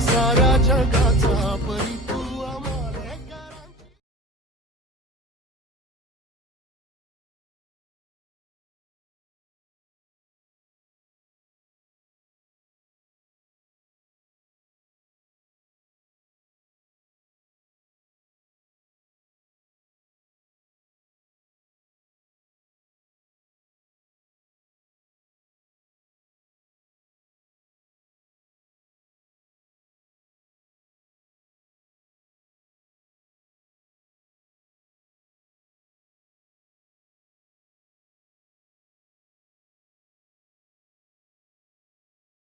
सारा जगात